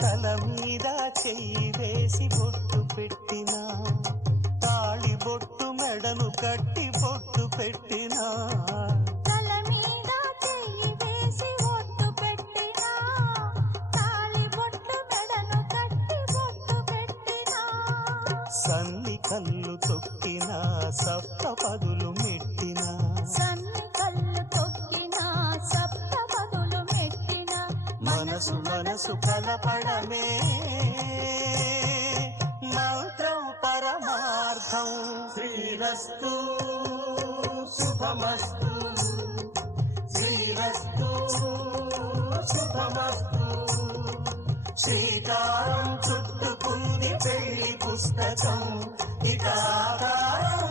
తల మీద చెయ్యి వేసి బొట్టు పెట్టినా, తాళి బొట్టు మెడను కట్టి బొట్టు పెట్టినా, తల మీద చెయ్యి వేసి బొట్టు పెట్టినా, తాళి బొట్టు మెడను కట్టి బొట్టు పెట్టినా, సన్ని కళ్ళు తొక్కినా సప్త పదులు మెట్టినా, సన్ని కళ్ళు తొక్కినా సప్త పదులు మెట్టినా, మనసు మనసు కలపడమే మంత్రం పరమార్థం. శ్రీరస్తు శుభమస్తు, శ్రీరస్తు శుభమస్తు. శ్రీకారం చుట్టుకుంది పెళ్లి పుస్తకం, ఇక ఆకారం